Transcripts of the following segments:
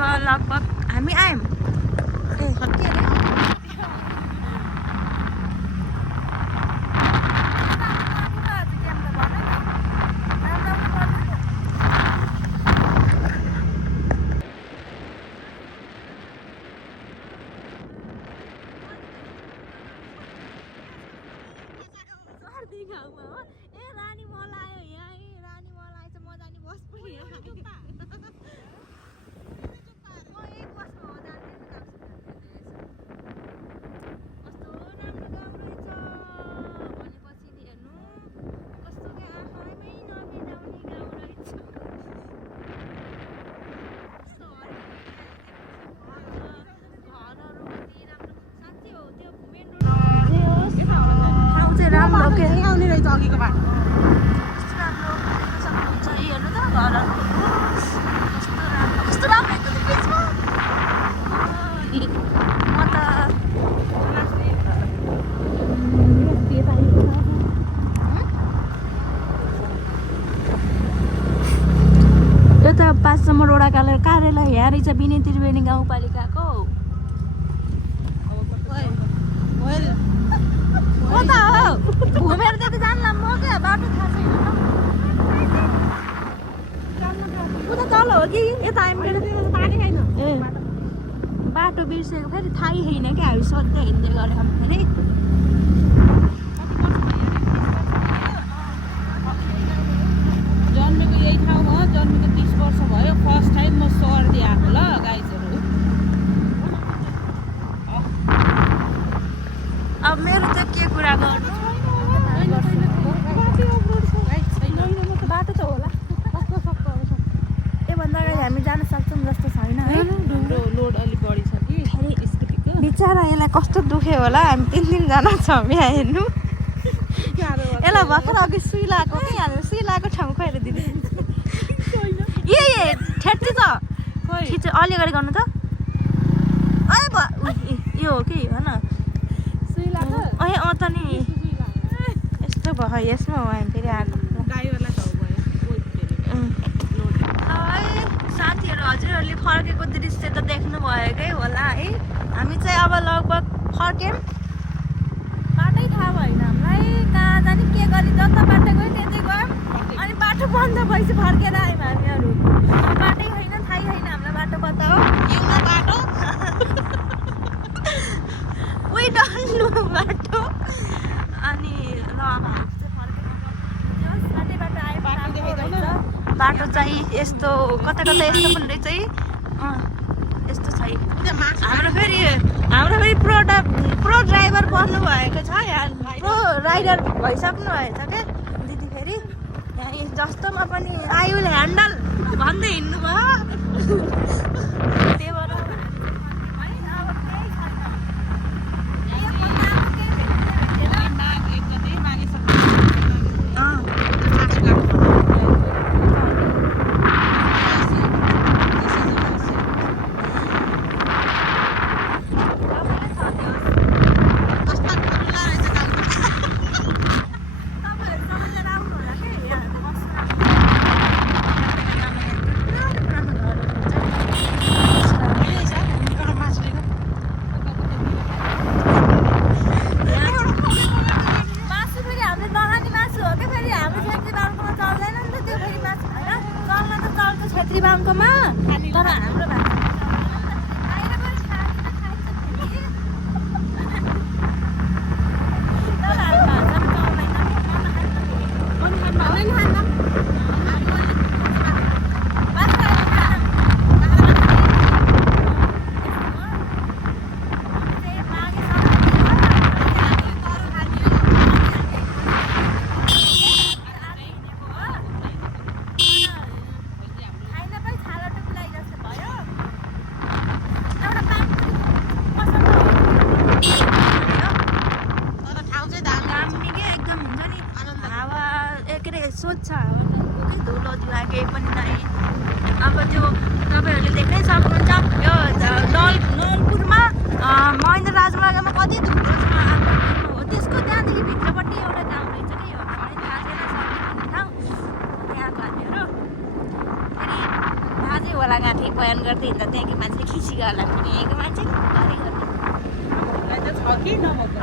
अब लगभग हामी आयौँ ए के अरे राम्रो के आउने रहेछ अघिको बाटो राम्रो सक्नुहुन्छ हेर्नु त घरहरू कस्तो राम्रो एकदम बिचमा म त यो त 5 नम्बर वडा कार्यालय यहाँ रहेछ विनय त्रिवेणी गाउँपालिकाको कता हो घुमेर त्यति जान्ला म क्या बाटो थाहा छैन उता तल हो कि यता ए बाटो बिर्सेको फेरि थाहै छैन क्या हामी सोध्दै हिँड्दै गरेको फेरि जन्मेको यही ठाउँमा जन्मेको 30 वर्ष भयो फर्स्ट टाइम म सर्दी आएको ल गाइजहरू अब मेरो चाहिँ के कुरा गर्नु बाटो त होला योभन्दा अगाडि हामी जान सक्छौँ जस्तो छैन है हाम्रो लोड अलिक बढी छ कि स्कुटीको बिचरा यसलाई कस्तो दुख्यो होला हामी 3 जना छौँ यहाँ हेर्नु यसलाई भर्खर अघि सुई लगाएको कि हामी सुई लगाएको ठाउँ खोएर दिदी ए ठेट्टी त खिच अलि अगाडि गर्नु त यो हो कि हो न त नि यस्तो भयो यसमा हो हामी फेरि आएको साथीहरू हजुरहरूले फर्केको दृश्य त देख्नुभएकै होला है हामी चाहिँ अब लगभग फर्क्यौँ बाटै थाहा भएन हामीलाई कहाँ जाने के गरी जता बाटो गयो त्यतै गयौँ अनि बाटो बन्द भएपछि फर्केर आयौँ हामीहरू बाटै छैन थाहै छैन हामीलाई बाटो कता हो हिउँमा बाटो वी डोन्ट नो बाटो अनि ल बाटो चाहिँ यस्तो कता कता यस्तो पनि रहेछ है यस्तो छ हाम्रो फेरि प्रो ड्राइभर बन्नु भएको छ यहाँ प्रो राइडर भइसक्नु भएछ क्या दिदी फेरि यहाँ जस्तोमा पनि आयुल ह्यान्डल भन्दै हिँड्नु भयो त्यही भएर गला गाँठी बयान गर्दै हिँड्दा त्यहाँको मान्छे खिसी गर्ला पनि यहाँको मान्छे हामीलाई त छ कि नभएको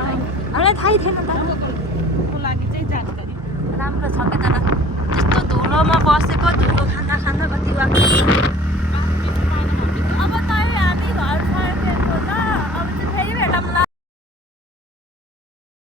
हामीलाई थाहै थिएन त नभएको लागि चाहिँ जानकारी राम्रो छ क्या तर त्यस्तो धुलोमा बसेको धुलो